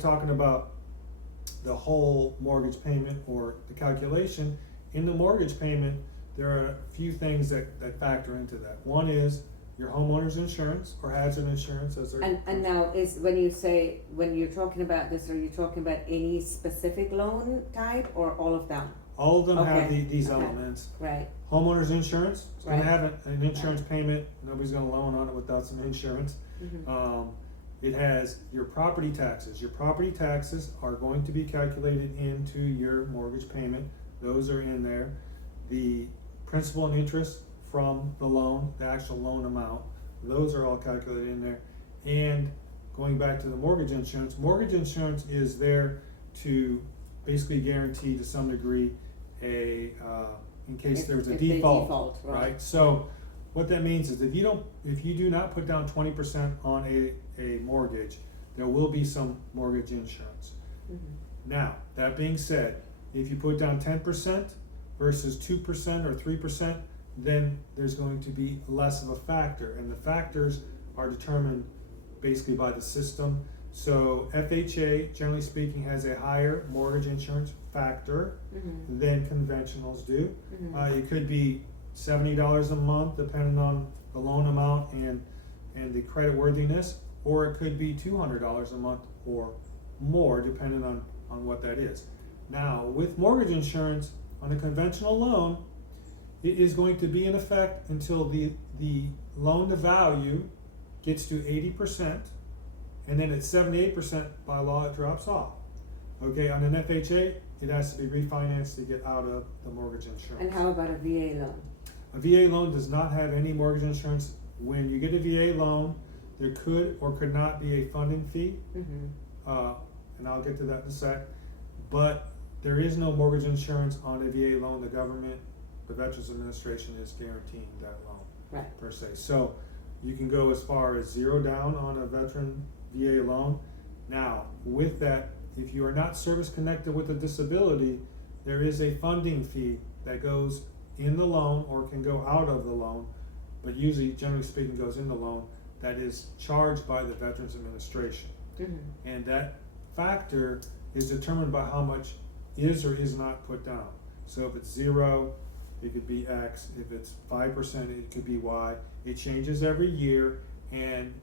talking about the whole mortgage payment or the calculation, in the mortgage payment, there are a few things that factor into that. One is your homeowner's insurance or hazard insurance as they're. And now when you're talking about this, are you talking about any specific loan type or all of them? All of them have Okay. these Okay. elements. Right. Homeowner's insurance, it's gonna Right. have an insurance payment, nobody's gonna loan on it without some insurance. Mm-hmm. It has your property taxes. Your property taxes are going to be calculated into your mortgage payment. Those are in there. The principal and interest from the loan, the actual loan amount, those are all calculated in there. And going back to the mortgage insurance is there to basically guarantee to some degree in case there's a If they default, right. right? So what that means is if you do not put down 20% on a mortgage, there will be some mortgage insurance. Mm-hmm. Now, that being said, if you put down 10% versus 2% or 3%, then there's going to be less of a factor, and the factors are determined basically by the system. So FHA, generally speaking, has a higher mortgage insurance factor Mm-hmm. than conventionals do. Mm-hmm. It could be $70 a month, depending on the loan amount and the credit worthiness, or it could be $200 a month or more, depending on what that is. Now, with mortgage insurance on a conventional loan, it is going to be in effect until the loan to value gets to 80%, and then at 78% by law it drops off. Okay, on an FHA, it has to be refinanced to get out of the mortgage insurance. And how about a VA loan? A VA loan does not have any mortgage insurance. When you get a VA loan, there could or could not be a funding fee, Mm-hmm. and I'll get to that in a sec. But there is no mortgage insurance on a VA loan. The government, the Veterans Administration, is guaranteeing that loan, Right. per se. So you can go as far as zero down on a veteran VA loan. Now, with that, if you are not service connected with a disability, there is a funding fee that goes in the loan or can go out of the loan, but usually, generally speaking, goes in the loan, that is charged by the Veterans Administration. Mm-hmm. And that factor is determined by how much is or is not put down. So if it's 0, it could be X. If it's 5%, it could be Y. It changes every year, and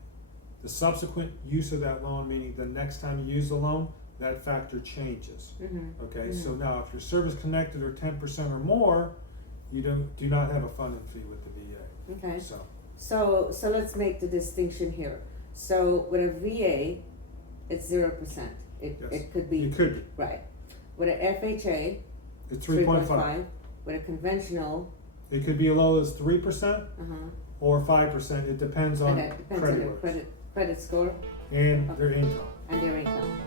the subsequent use of that loan, meaning the next time you use the loan, that factor changes. Mm-hmm. Okay, Mm-hmm. so now if you're service connected or 10% or more, you do not have a funding fee with the VA. Okay. So So let's make the distinction here. So with a VA, it's 0%. yes, It could be it could be. right. With a FHA, It's 3.5. 3.5. With a conventional, It could be as low as 3% uh-huh. or 5%. It depends on And that depends credit on worth their credit score and their income. and their income.